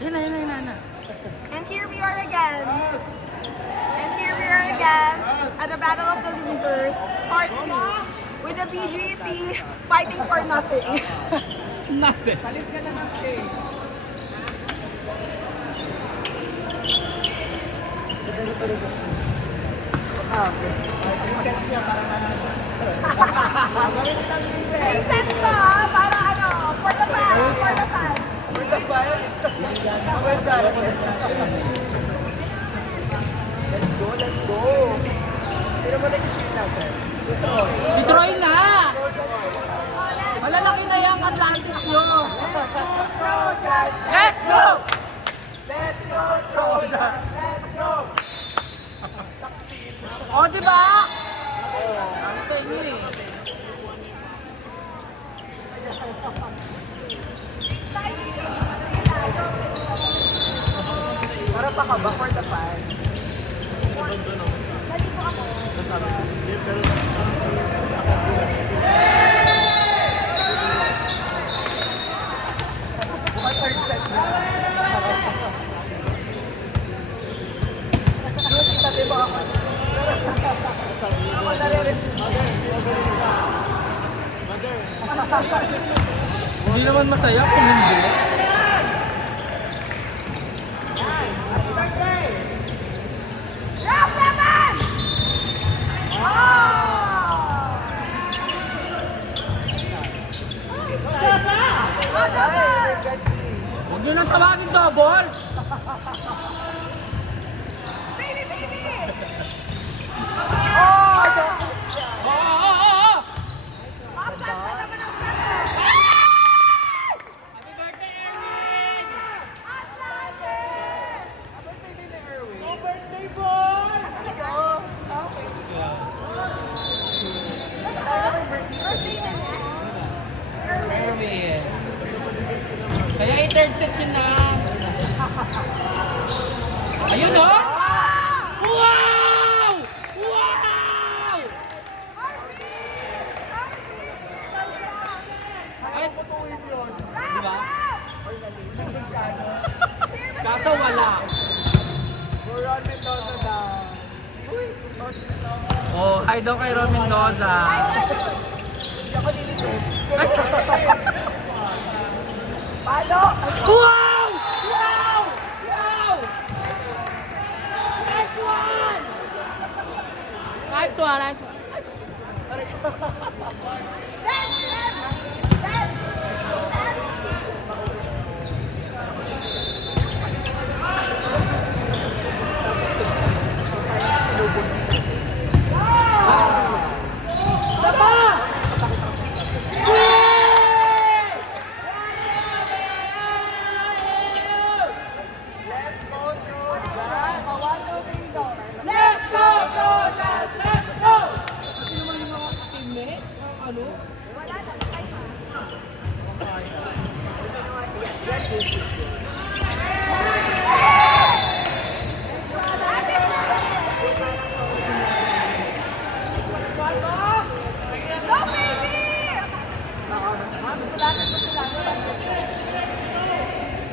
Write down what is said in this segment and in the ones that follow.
Yun na. And here we are again. And here we are again at the Battle of the Losers, Part 2. With the BGC fighting for nothing. Nothing. Palit ka na ng cake. Reset ba? Para ano? For the fans. For the fans. For the fans. Let's go. Sino mo nag-share natin? Si Troy na! Malalaki na yung Atlantis nyo! Let's go! Let's go, Trojans! Let's go! O, diba? Ano sa inyo eh? Para pa ka ba for the fans? Bukan third set na. Sabi mo ako. Ako Hindi naman masaya kung hindi. Rock naman! Huwag nyo nang tawagin double! Baby, baby! Oo! Papas na naman ang sabi! Happy birthday, Erwin! Atlantis! birthday din ni Erwin. Oh, birthday boy! Birthday na niya. Erwin. Kaya i-third set yun na. Ayun o! Wow! Wow! Ay, Putuin yun. di ba? Kaso wala. For Ron Mendoza daw. Oh, hi daw kay Ron Mendoza. Hindi ako nilipid. Palo! Wow! Wow! Wow! Nice one! Nice one, nice one. Let's go, Trojans! 1, 2, 3, go! Let's go, Trojans! Let's go! Kasi naman yung mga teammate, ano?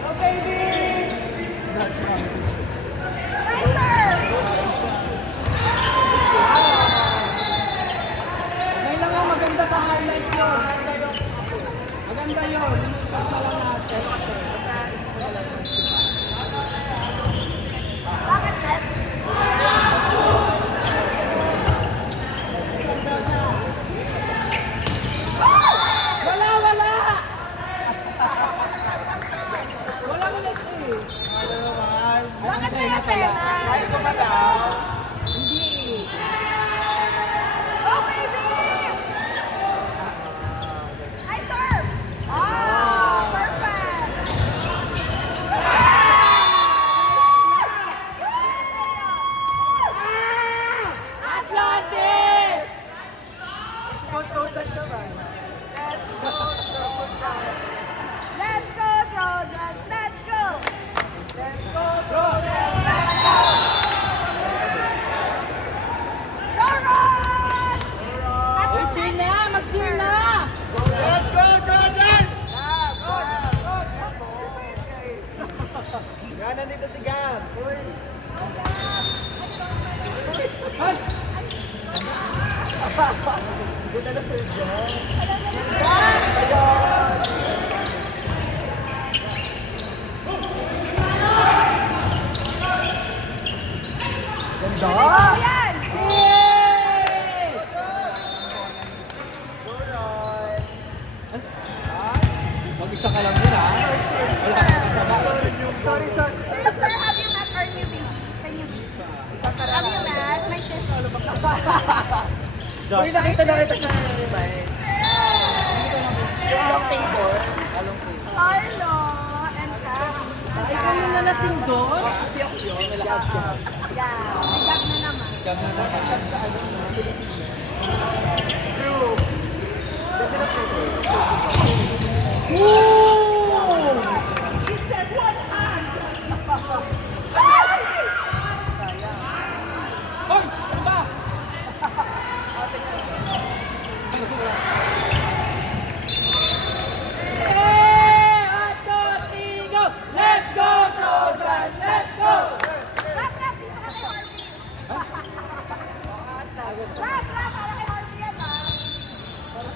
Go, baby! Oh, baby! Ngayon lang ang maganda sa highlight yun. Maganda yun. Tama lang natin. Bakit, Ted? Wala! Walang ulit eh. Ano naman? Bakit may antena? Kahit ko ba daw? Hindi. Go, baby! I serve! Oh, perfect! Atlantis! Trojans naman. Let's go, Trojans! Let's go! Let's go, Trojans! Yan, nandito si Gab. Uy. Ay! Ganda na sir Gab. Ganda! Yan! Mag-isa ka lang din, ha? Wala ka isa ba? Sorry, sorry. Sister, have you met our new babies? Can you have you met my sister? Uy, nakita na kita sa Mike. Yung long table. Carlo and Sam. Ay, kayo na lasing doon? Yeah, nagag na naman. She said one hand. Hoy! Ano ba? Hey! Ato, tigo! Let's go, Trojans! Let's go! Rap, rap, dito ka kay Harvey. Rap, rap, para kay Harvey yan, ah.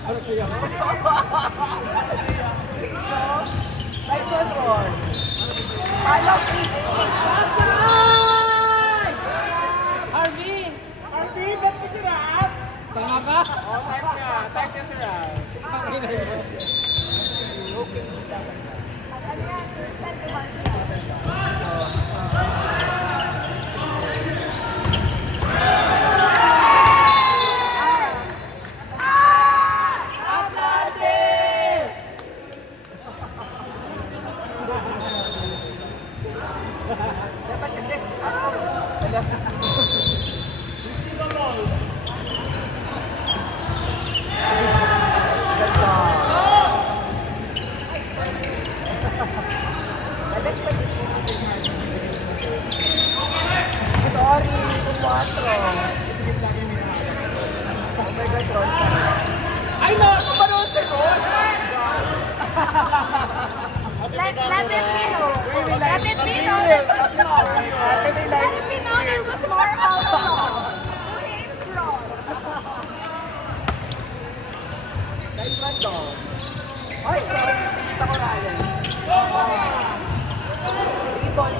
Ano siya? Nice one, Ron. Harvey! Harvey, ba't mo si Rap? Tanga ka? Oh, type niya. Type niya si Rap. Ano yan? Send kay Harvey. Atlantis! Dapat kasi, sorry, kung 4. Oh my God, Ron. Ay, no! Ano ba doon si Ron? Let it be known. Let it be known that was Let it be known that was more alcohol. Who hates Ron? Nice one, dog. Ay, sorry. Kita ko Ryan. Ibon.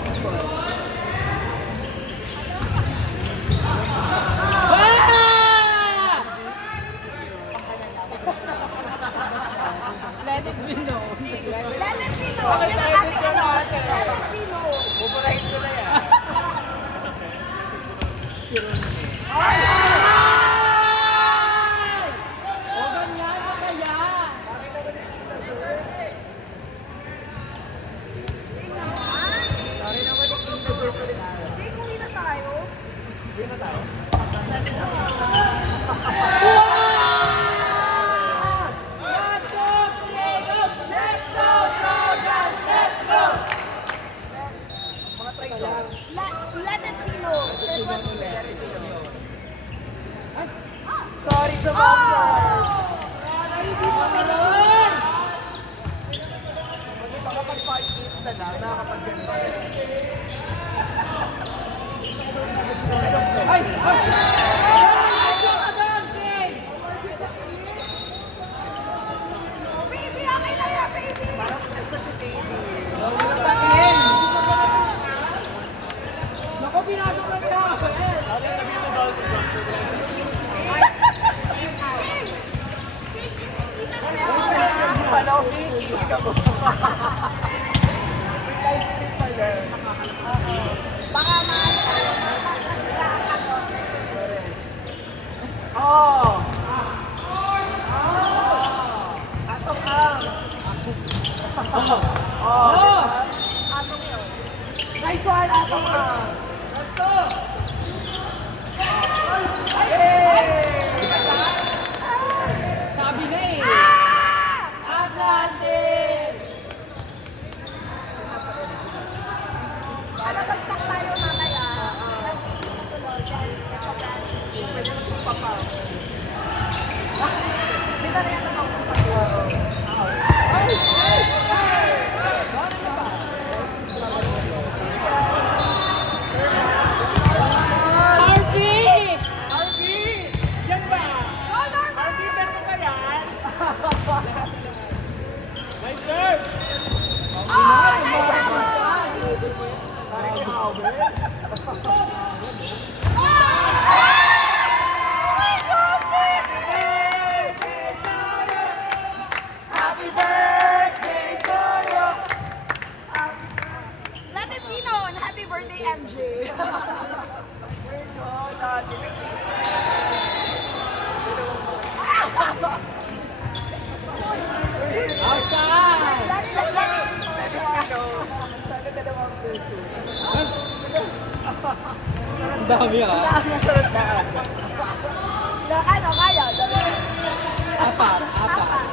Ah! Let it be known. Let it be known. Yun ang ating ano. Let it be known. Buburahin ko na yan. Ay! O, ganyan, masaya. Sorry naman, ikinta ko ulit. Hindi, uwi na tayo. Uwi na tayo. One, two, three, go! Let's go, Trojans! Let's go! Mga try lang. Let it be known. That was Sorry sa mga. Hindi pa naman! Kasi makapag 5 minutes na lang, nakakapag-ganito. Ay! Ay! Baby, okay na yan, baby. Parang stress na si Baby. Naku, pinasok na siya! Hindi pala, okay? Hindi ka mo. Live stream pala. Baka mahal tayo. Oh! Atong ang. Oh! Nice one, atong ang. Sabi na eh! Atlantis! Para bagsak tayo mamaya. Tapos tuloy dahil Pwede mo sa papa. Di ba rin ako pag and happy birthday, MJ. Outside! Ang dami ah. Ano, kaya? Apat. Inside!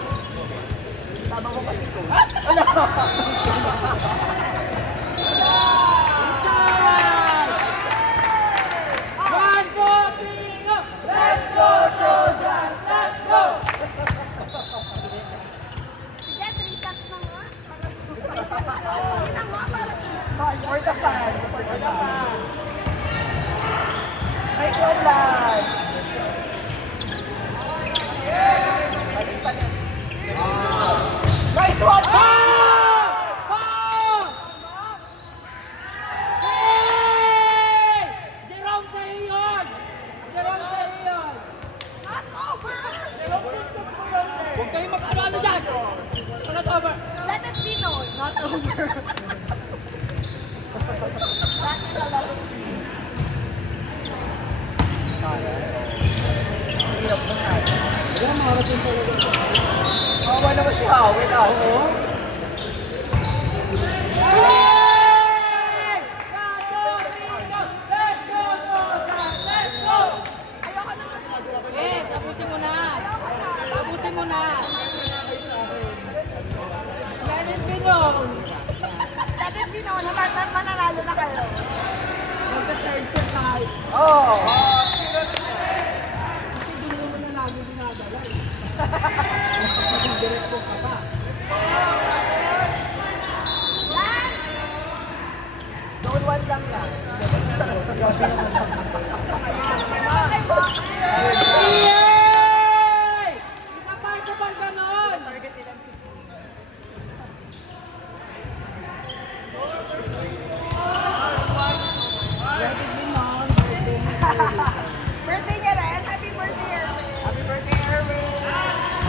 1, 2, 3, go! Let's go, Trojans! Let's go! Sige, 3 shots na nga. Yun ang mga para For the fans. Nice one, lads. Nice one! Hey! Jerome sa iyon! Jerome sa iyon! Not over! Huwag kayong mag-ano dyan! Not over! Let it be known, not over. Kawawa naman si Howie na ako. Hey! Kaso, Rico! Let's go, Trojans! Let's go! Ayoko naman. Eh, tapusin mo na! Tapusin mo na! Let it be known! Let it be known, mananalo na kayo. Magka-third set tayo. Oh! Kasi doon naman na lagi dinadala eh. Direct ko ka pa. Zone 1 lang yan. Yay! Isa pa ganon! Let it be known. Birthday niya rin. Happy birthday, Erwin. Happy birthday, Erwin! Yay!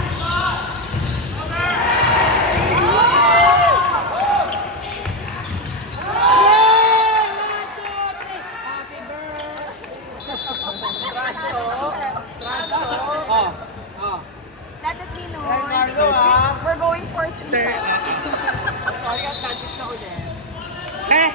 1, 2, 3. Happy birthday! Trash to. Oh. Let it be known. Hey, Marlo, ah. We're going for 3 sets. Sorry, Atlantis na ulit. Eh!